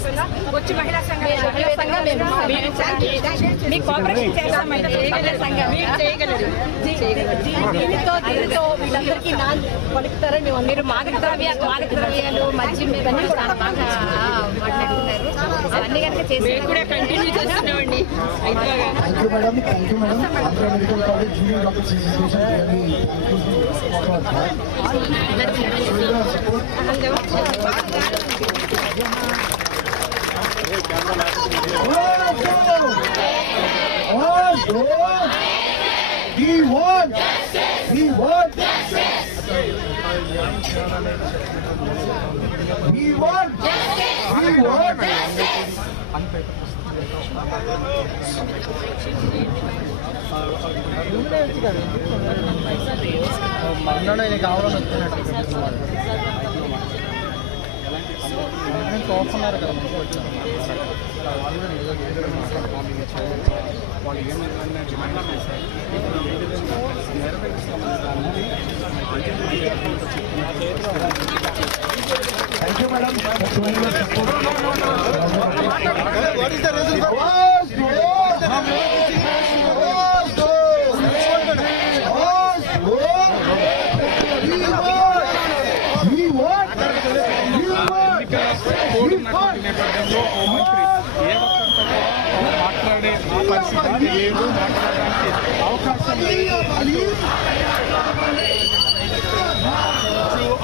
రూపంగా వచ్చి మహిళా సంఘం మీకు కోఆపరేషన్ చేస్తామండి. చేయగలరు. దీనితో వీళ్ళందరికీ పలుకుతారని మీరు మాదక ద్రవ్యాలు మద్యం ఇవన్నీ కూడా బాగా మాట్లాడుతున్నారు. అవన్నీ కనుక చేసి కూడా కంటిన్యూ చేస్తున్నామండి. మరణాలు కావాలని వస్తున్నట్టు చూస్తున్నారు కదా మంచిగా వచ్చారు. వాళ్ళు ఏం డిమాండ్ చేశారు Thank you, madam. What is the result? నేపథ్యంలో హోంమంత్రి ఏ ఒక్కరితో మాట్లాడే పరిస్థితి లేదు, మాట్లాడడానికి అవకాశం లేదు.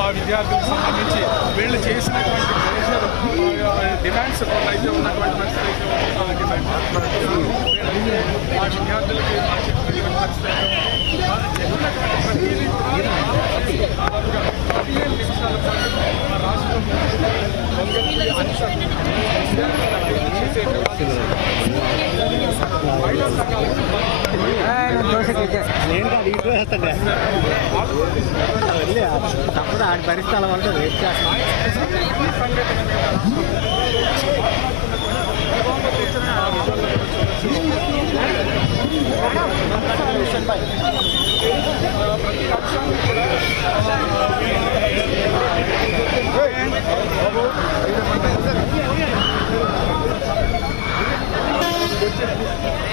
ఆ విద్యార్థులకు సంబంధించి వీళ్ళు చేసినటువంటి ప్రెషర్ డిమాండ్స్ అయితే ఉన్నటువంటి పరిస్థితి డిమాండ్స్ ఆ విద్యార్థులకి చెప్పినటువంటి పరిస్థితి చెప్పినటువంటి ప్రతిదీ దాదాపుగా 15 నిమిషాల పాటు మన రాష్ట్రం తప్పదు ఆడి పరిస్థితి అలా వెయిట్ చేస్తాను.